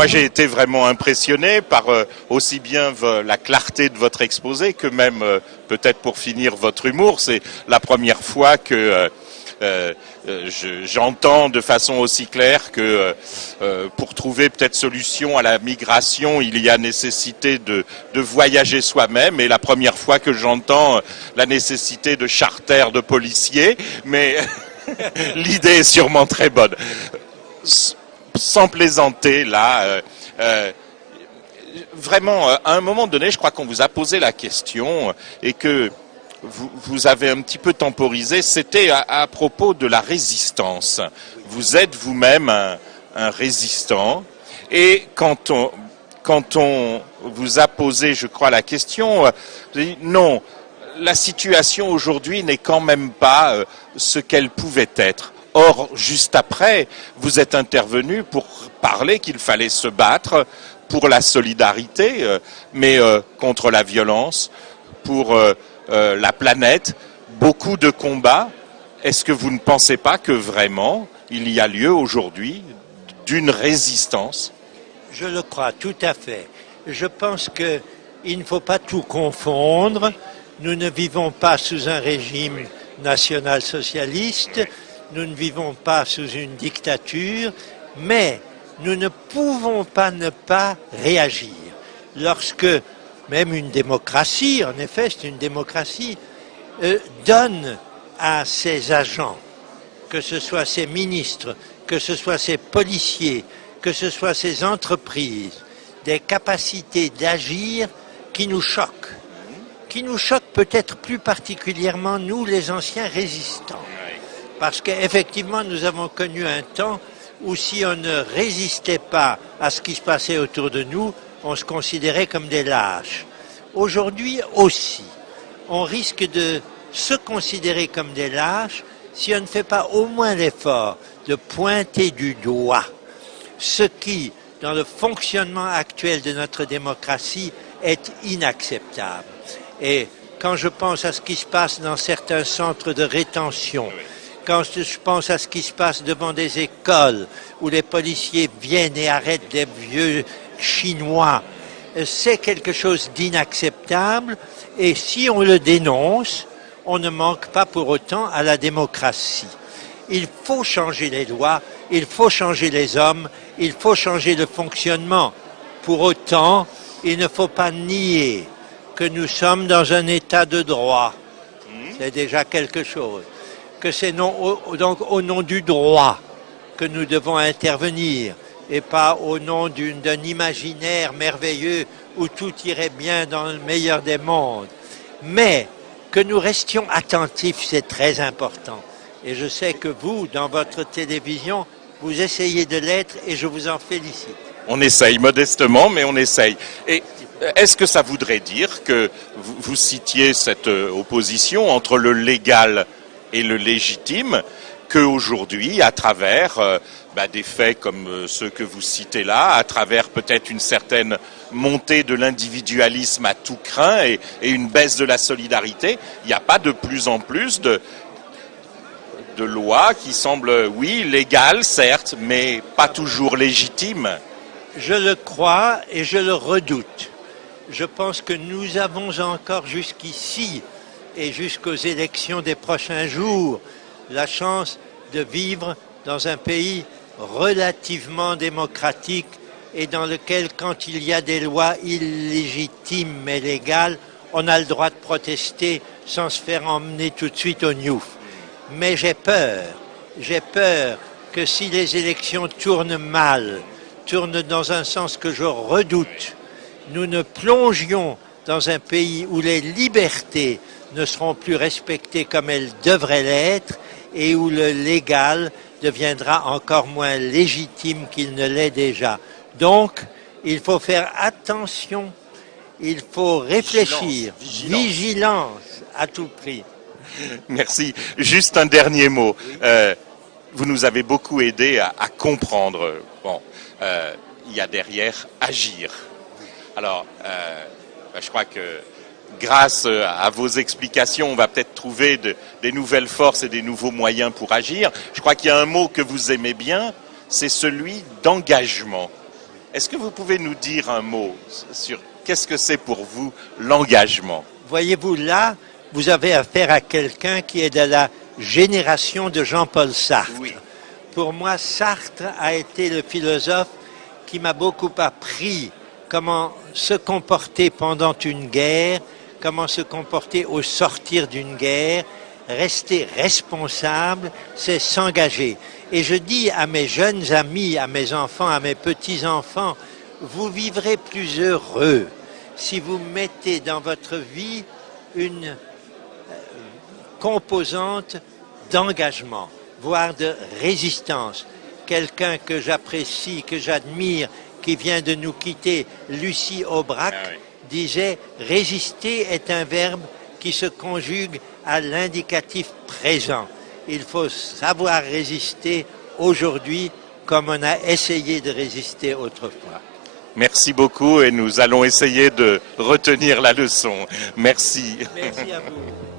moi j'ai été vraiment impressionné par aussi bien la clarté de votre exposé que même, peut-être pour finir, votre humour. C'est la première fois que j'entends de façon aussi claire que pour trouver peut-être solution à la migration, il y a nécessité de voyager soi-même, et la première fois que j'entends la nécessité de charters de policiers, mais l'idée est sûrement très bonne. Sans plaisanter, là, vraiment, à un moment donné, je crois qu'on vous a posé la question et que vous avez un petit peu temporisé, c'était à propos de la résistance. Vous êtes vous-même un résistant, et quand on vous a posé, je crois, la question, vous avez dit non, la situation aujourd'hui n'est quand même pas ce qu'elle pouvait être. Or, juste après, vous êtes intervenu pour parler qu'il fallait se battre pour la solidarité, mais contre la violence, pour la planète, beaucoup de combats. Est-ce que vous ne pensez pas que vraiment il y a lieu aujourd'hui d'une résistance? Je le crois, tout à fait. Je pense qu'il ne faut pas tout confondre. Nous ne vivons pas sous un régime national-socialiste, nous ne vivons pas sous une dictature, mais nous ne pouvons pas ne pas réagir. Lorsque même une démocratie, en effet c'est une démocratie, donne à ses agents, que ce soit ses ministres, que ce soit ses policiers, que ce soit ses entreprises, des capacités d'agir qui nous choquent peut-être plus particulièrement nous les anciens résistants. Parce qu'effectivement nous avons connu un temps où si on ne résistait pas à ce qui se passait autour de nous, on se considérait comme des lâches. Aujourd'hui aussi, on risque de se considérer comme des lâches si on ne fait pas au moins l'effort de pointer du doigt ce qui, dans le fonctionnement actuel de notre démocratie, est inacceptable. Et quand je pense à ce qui se passe dans certains centres de rétention, quand je pense à ce qui se passe devant des écoles où les policiers viennent et arrêtent des vieux Chinois, c'est quelque chose d'inacceptable, et si on le dénonce, on ne manque pas pour autant à la démocratie. Il faut changer les lois, il faut changer les hommes, il faut changer le fonctionnement. Pour autant, il ne faut pas nier que nous sommes dans un état de droit. C'est déjà quelque chose. Que c'est donc au nom du droit que nous devons intervenir, et pas au nom d'un imaginaire merveilleux où tout irait bien dans le meilleur des mondes. Mais que nous restions attentifs, c'est très important. Et je sais que vous, dans votre télévision, vous essayez de l'être, et je vous en félicite. On essaye modestement, mais on essaye. Et est-ce que ça voudrait dire que vous citiez cette opposition entre le légal et le légitime, qu'aujourd'hui, à travers des faits comme ceux que vous citez là, à travers peut-être une certaine montée de l'individualisme à tout crin et une baisse de la solidarité, il n'y a pas de plus en plus de lois qui semblent, oui, légales, certes, mais pas toujours légitimes? Je le crois et je le redoute. Je pense que nous avons encore jusqu'ici et jusqu'aux élections des prochains jours la chance de vivre dans un pays relativement démocratique et dans lequel, quand il y a des lois illégitimes mais légales, on a le droit de protester sans se faire emmener tout de suite au gnouf. Mais j'ai peur que si les élections tournent mal, tournent dans un sens que je redoute, nous ne plongions dans un pays où les libertés ne seront plus respectées comme elles devraient l'être et où le légal deviendra encore moins légitime qu'il ne l'est déjà. Donc, il faut faire attention, il faut réfléchir, vigilance à tout prix. Merci. Juste un dernier mot. Vous nous avez beaucoup aidé à comprendre. Bon, il y a derrière agir. Alors, je crois que grâce à vos explications, on va peut-être trouver des nouvelles forces et des nouveaux moyens pour agir. Je crois qu'il y a un mot que vous aimez bien, c'est celui d'engagement. Est-ce que vous pouvez nous dire un mot sur qu'est-ce que c'est pour vous l'engagement? Voyez-vous, là, vous avez affaire à quelqu'un qui est de la génération de Jean-Paul Sartre. Oui. Pour moi, Sartre a été le philosophe qui m'a beaucoup appris comment se comporter pendant une guerre, comment se comporter au sortir d'une guerre. Rester responsable, c'est s'engager. Et je dis à mes jeunes amis, à mes enfants, à mes petits-enfants, vous vivrez plus heureux si vous mettez dans votre vie une composante d'engagement, voire de résistance. Quelqu'un que j'apprécie, que j'admire, qui vient de nous quitter, Lucie Aubrac, disait « Résister est un verbe qui se conjugue à l'indicatif présent. Il faut savoir résister aujourd'hui comme on a essayé de résister autrefois. » Merci beaucoup et nous allons essayer de retenir la leçon. Merci. Merci à vous.